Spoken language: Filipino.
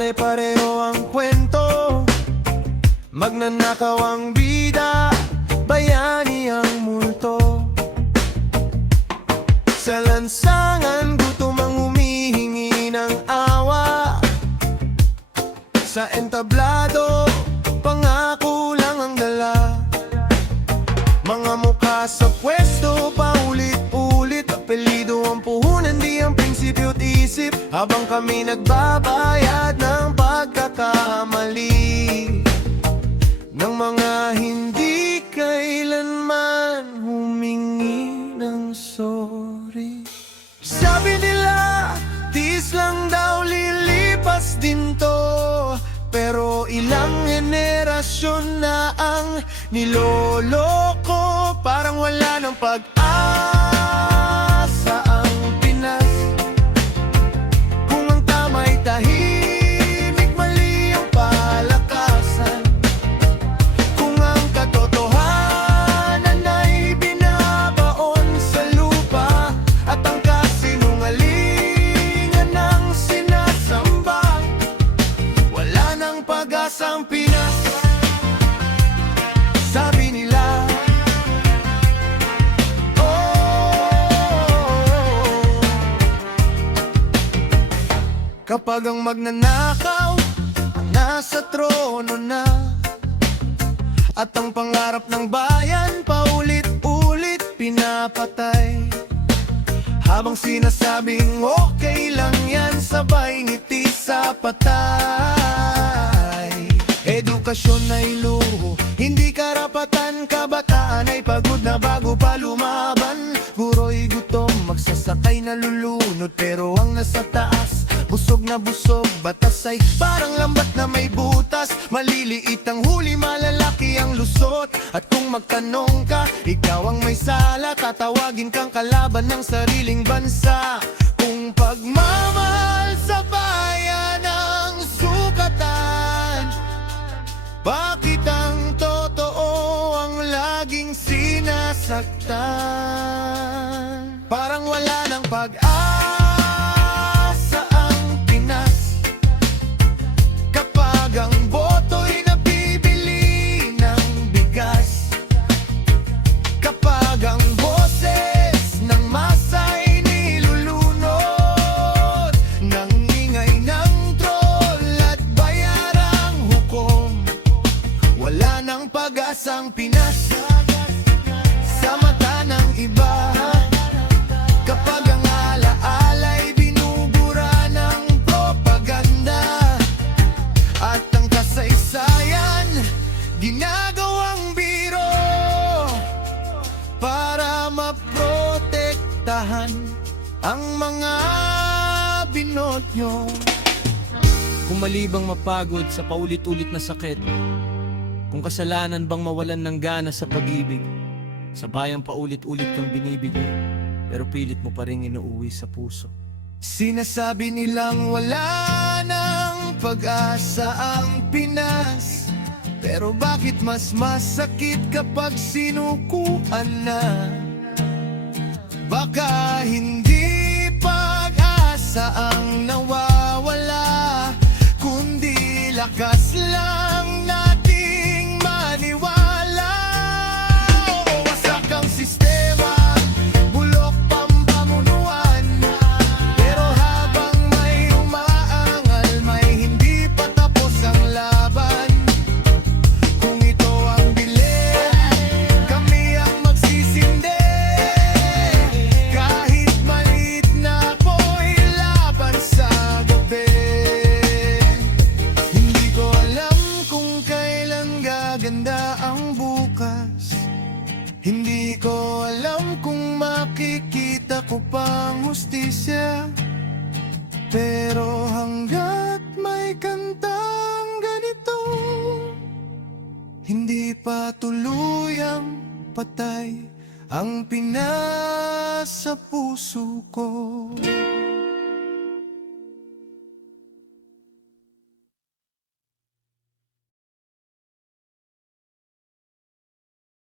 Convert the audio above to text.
Pare-pareho ang kwento, magnanakaw ang bida, bayani ang multo. Sa lansangan, gutom ang humihingi ng awa. Sa entablado, pangako lang ang dala. Mga mukha sa pwesto, paulit-ulit. Apelido ang puhunan, di ang prinsipyo't isip. Habang kami nagbabayad ng pagkakamali ng mga hindi kailanman humingi ng sorry. Sabi nila, tiis lang daw, lilipas din to. Pero ilang henerasyon na ang niloloko. Parang wala ng pag-asa ang Pinas. Kung ang tama'y tahimik, mali ang palakasan. Kung ang katotohanan ay binabaon sa lupa, at ang kasinungalingan ang sinasamba, wala nang pag-asa ang Pinas. Sabi nila, kapag ang magnanakaw nasa trono na, at ang pangarap ng bayan paulit-ulit pinapatay, habang sinasabing okay lang yan, sabay ngiti sa patay. Edukasyon ay luho, hindi karapatan. Kabataan ay pagod na bago pa lumaban. Guro'y gutom, magsasakay na lulunod, pero ang nasa taas busog na busog. Batas ay parang lambat na may butas. Maliliit ang huli, malalaki ang lusot. At kung magtanong ka, ikaw ang may sala. Tatawagin kang kalaban ng sariling bansa. Kung pagmamahal sa bayan ang sukatan, bakit ang totoo ang laging sinasaktan? Parang wala ng pag-asa ang Pinas, kapag ang boto'y nabibili ng bigas, kapag ang boses ng masa'y nilulunod ng ingay ng troll at bayarang hukom. Wala nang pag-asang Pinas sa mata ng iba, kapag ang alaala'y binubura ng propaganda, at ang kasaysayan ginagawang biro para maprotektahan ang mga binotnyo. Kung malibang mapagod sa paulit-ulit na sakit, kung kasalanan bang mawalan ng gana sa pag-ibig, sa bayang paulit-ulit kang binibigo, pero pilit mo pa rin inuuwi sa puso. Sinasabi nilang wala ng pag-asa ang Pinas, pero bakit mas masakit kapag sinukuan na? Baka hindi pag-asa ang nawawala, kundi lakas lang nating maniwala. Wasak ang sistema, bulok pambamunuan, pero habang may umaangal, may hindi pa tapos ang laban. Kung ito ang bilin, kami ang magsisindi, kahit maliit na apoy laban sa gabi. Hindi ko alam kung kailan gaganda ang bukas, hindi ko alam kung makikita ko pang hustisya, pero hanggat may kantang ganito, hindi pa tuluyang patay ang Pinas sa puso ko.